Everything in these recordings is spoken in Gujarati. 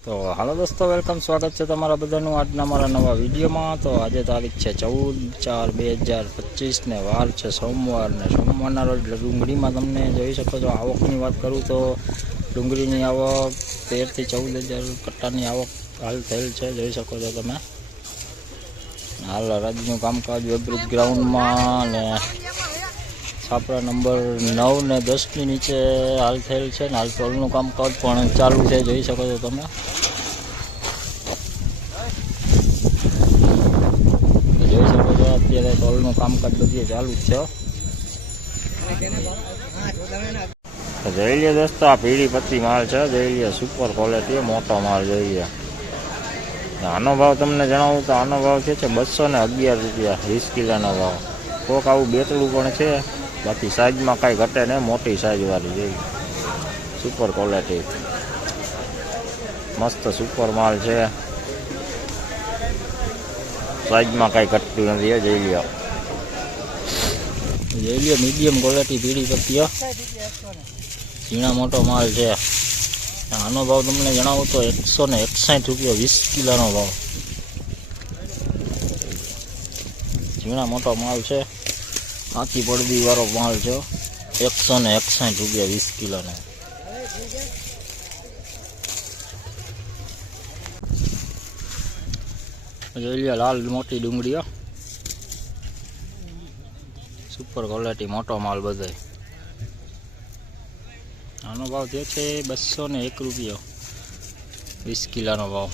તો હાલો દોસ્તો વેલકમ સ્વાગત છે તમારા બધાનું આજના મારા નવા વિડીયોમાં. તો આજે તારીખ છે ચૌદ ચાર બે હજાર પચીસને વાર છે સોમવાર ને સોમવારના રોજ ડુંગળીમાં તમને જોઈ શકો છો આવકની વાત કરું તો ડુંગળીની આવક તેરથી ચૌદ હજાર કટ્ટાની આવક હાલ થયેલ છે, જોઈ શકો છો તમે. હાલ રાજ્યનું કામકાજ વેબ્રિજ ગ્રાઉન્ડમાં ને છાપરા નંબર નવ ને દસની નીચે હાલ થયેલ છે ને હાલ ટોલનું કામકાજ પણ ચાલુ છે, જોઈ શકો છો તમે. જોઈ શકો છો, અત્યારે ટોલનું કામકાજ બધી ચાલુ જ છે. જોઈ લે દોસ્તો, આ પીળી પત્તી માલ છે, જોઈ સુપર ક્વોલિટી મોટો માલ જોઈ લે આનો ભાવ તમને જણાવું તો આનો ભાવ છે બસો ને અગિયાર રૂપિયા, વીસ કિલોનો ભાવ. કોક આવું બેતળું પણ છે. બાકી સાઈઝમાં કાંઈ ઘટે ને મોટી સાઈઝવાળી જોઈ સુપર ક્વોલિટી મસ્ત સુપર માલ છે. સાઈઝમાં કાંઈ ઘટતું નથી એ જોઈ લ્યો. જોઈ લ્યો મીડિયમ ક્વોલિટી પીળી પત્તીઓ ઝીણા મોટો માલ છે. આનો ભાવ તમને જણાવું તો એકસો ને એકસાઠ રૂપિયા, વીસ કિલોનો ભાવ. ઝીણા મોટો માલ છે. આખી પડદી વાળો માલ છે. એકસો ને એકસાઠ રૂપિયા વીસ કિલોનો. જોઈ લ્યો લાલ મોટી ડુંગળીઓ સુપર ક્વોલિટી મોટો માલ બધો આનો ભાવ થયો છે બસો ને એક રૂપિયો. વીસ કિલોનો ભાવ.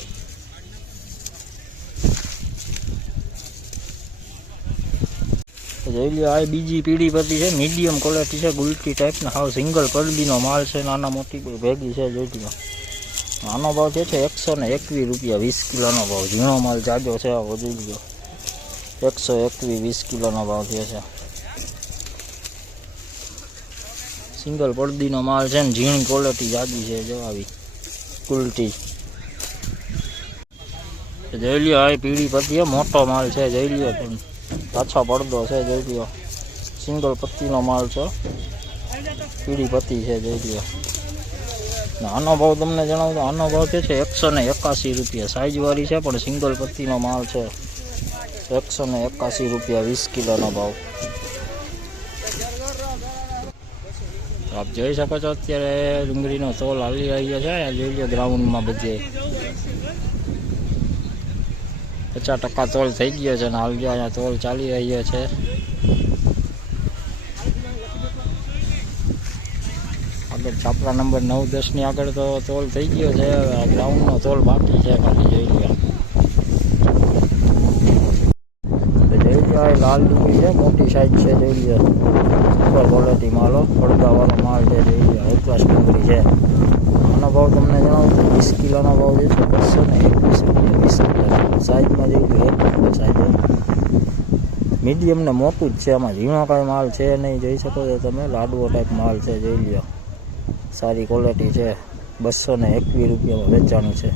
જોઈ લ્યો, આ બીજી પીળી પરથી છે મીડિયમ ક્વોલિટી છે, ગુલટી ટાઈપના હાવ સિંગલ પડબીનો માલ છે, નાના મોટી કોઈ ભેગી છે, જોઈ લ્યો. આનો ભાવ જે છે એકસો ને એકવીસ રૂપિયા વીસ કિલોનો ભાવ. ઝીણો માલ જાજો છે આ વધુ લ્યો. એકસો એકવીસ વીસ કિલોનો ભાવ જે છે. સિંગલ પડદીનો માલ છે ને ઝીણી ક્વોલિટી જાગી છે, જો આવી કુલટી જોઈ લ્યો, આ પીળી પતી મોટો માલ છે, જોઈ લ્યો તમે. પાછો પડદો છે જોઈ લ્યો સિંગલ પત્તીનો માલ છે. પીળી પત્તી છે જોઈ લ્યો આનો ભાવ તમને જણાવું તો આનો ભાવ છે છે એકસો ને એકાસી રૂપિયા. સાઇઝવાળી છે પણ સિંગલ પત્તીનો માલ છે. એકસો ને એકાસી રૂપિયા વીસ કિલોનો ભાવ. આપ જોઈ શકો છો અત્યારે ડુંગળીનો તોલ હાલી રહ્યો છે. જોઈ લો ગ્રાઉન્ડમાં બધે. પચાસ ટકા તોલ થઈ ગયો છે ને હાલ જો અહીંયા તોલ ચાલી રહ્યો છે. આગળ છાપરા નંબર નવ દસની આગળ તો તોલ થઈ ગયો છે ગ્રાઉન્ડનો તોલ બાકી છે, ખાલી જોઈ લો. જોઈ લાલ ડુંગળી છે, મોટી સાઈઝ છે, જોઈ લો. સુપર ક્વોલિટી માલો પડદાવાળો માલ છે, જોઈ લો એકલાસ ડુંગળી છે. આનો ભાવ તમને જણાવું વીસ કિલોનો ભાવ જે છે, બસો ને એકવીસ વીસ કિલો. સાઈઝમાં જોઈ લો એક નંબર સાઈઝ મીડિયમ ને મોટું જ છે, આમાં ઝીણો કાંઈ માલ છે નહીં, જોઈ શકો છો તમે લાડવો ટાઈપ માલ છે, જોઈ લ્યો. સારી ક્વોલિટી છે બસો ને એકવીસ રૂપિયામાં વેચાણું છે.